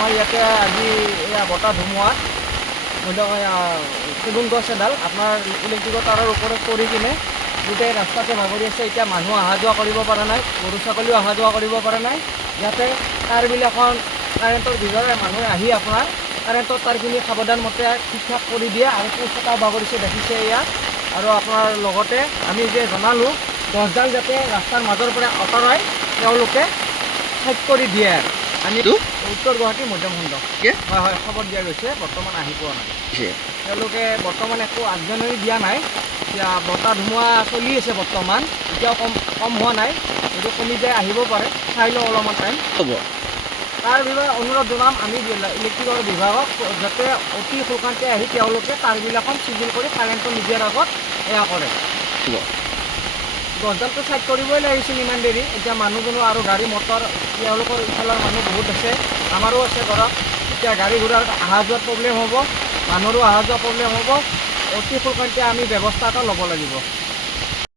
আমাৰ ইয়াতে আজি এয়া বতাহ ধুমুহাত চেগুন গছ এডাল আপোনাৰ ইলেক্ট্ৰিকৰ তাৰৰ ওপৰত পৰি কিনে গোটেই ৰাস্তাতে ভাগৰি আছে। এতিয়া মানুহ অহা যোৱা কৰিব পৰা নাই, গৰু ছাগলীও অহা যোৱা কৰিব পৰা নাই। ইয়াতে তাঁৰবিলাখন কাৰেণ্টৰ বিভাগে মানুহে আহি আপোনাৰ কাৰেণ্টৰ তাৰখিনি সাৱধানমতে ঠিক ঠাক কৰি দিয়ে আৰু পোষ্ট এটা বাগৰিছে দেখিছে ইয়াত। আৰু আপোনাৰ লগতে আমি যে জনালোঁ গছডাল যাতে ৰাস্তাৰ মাজৰ পৰা আঁতৰাই তেওঁলোকে ঠাইত কৰি দিয়ে। আমি উত্তৰ গুৱাহাটী মধ্যম খণ্ড হয় হয় খবৰ দিয়া গৈছে, বৰ্তমান আহি পোৱা নাই। তেওঁলোকে বৰ্তমান একো আগজাননী দিয়া নাই। এতিয়া বতাহ ধুমুহা চলি আছে বৰ্তমান, এতিয়াও কম হোৱা নাই, যদি কমি যায় আহিব পাৰে, চাই লওঁ অলপমান টাইম হ'ব। তাৰ বিষয়ে অনুৰোধ জনাম আমি ইলেক্ট্ৰিকৰ বিভাগক যাতে অতি সোনকালে আহি তেওঁলোকে তাঁৰবিলাখন চিজিল কৰি কাৰেণ্টটো নিদিয়াৰ আগত এয়া কৰে। গছডালটো চাইড কৰিবই লাগিছিল ইমান দেৰি। এতিয়া মানুহজনো আৰু গাড়ী মটৰ তেওঁলোকৰ ইফালৰ মানুহ বহুত আছে, আমাৰো আছে ঘৰত। এতিয়া গাড়ী ঘোঁৰাৰ অহা যোৱাত প্ৰব্লেম হ'ব, মানুহৰো অহা যোৱা প্ৰব্লেম হ'ব। অতি সোনকালে আমি ব্যৱস্থা এটা ল'ব লাগিব।